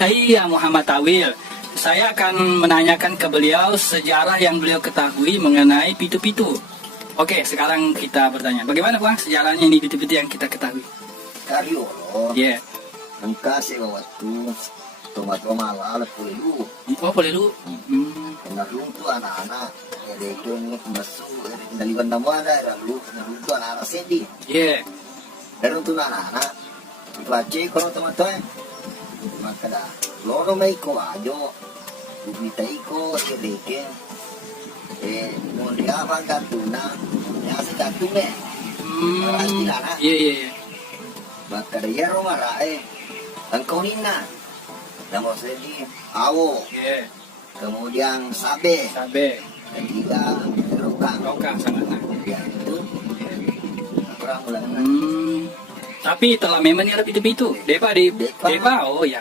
Iya, Muhammad Tawil. Saya akan menanyakan ke beliau sejarah yang beliau ketahui mengenai pitu-pitu. Oke, sekarang kita bertanya. Bagaimana Bang sejarahnya ini pitu-pitu yang kita ketahui? Kariolo. Iya. Angkasi waktu toma-toma ala pulilu. Oh, boleh dulu. Naruntu anak-anak. Jadi itu masuk dari benda muada. Naruntu anak-anak sendi. Iya. Naruntu anak-anak. Pace kono teman-teman. Maka dah. Loro may ko ajo. Bumita iko kireke. Mulia apa katuna. Nyasi katume. Marasti nana. Iya, iya, iya. Maka dia romara engkau nina. Nama sedih awo. Iya. Kemudian sabe. Sabe. Ketiga rokang. Rokang sangat nah. Ya itu. Orang ulang. Tapi telah memang ada pitu-pitu. Depa di Depa. Depa. Oh ya.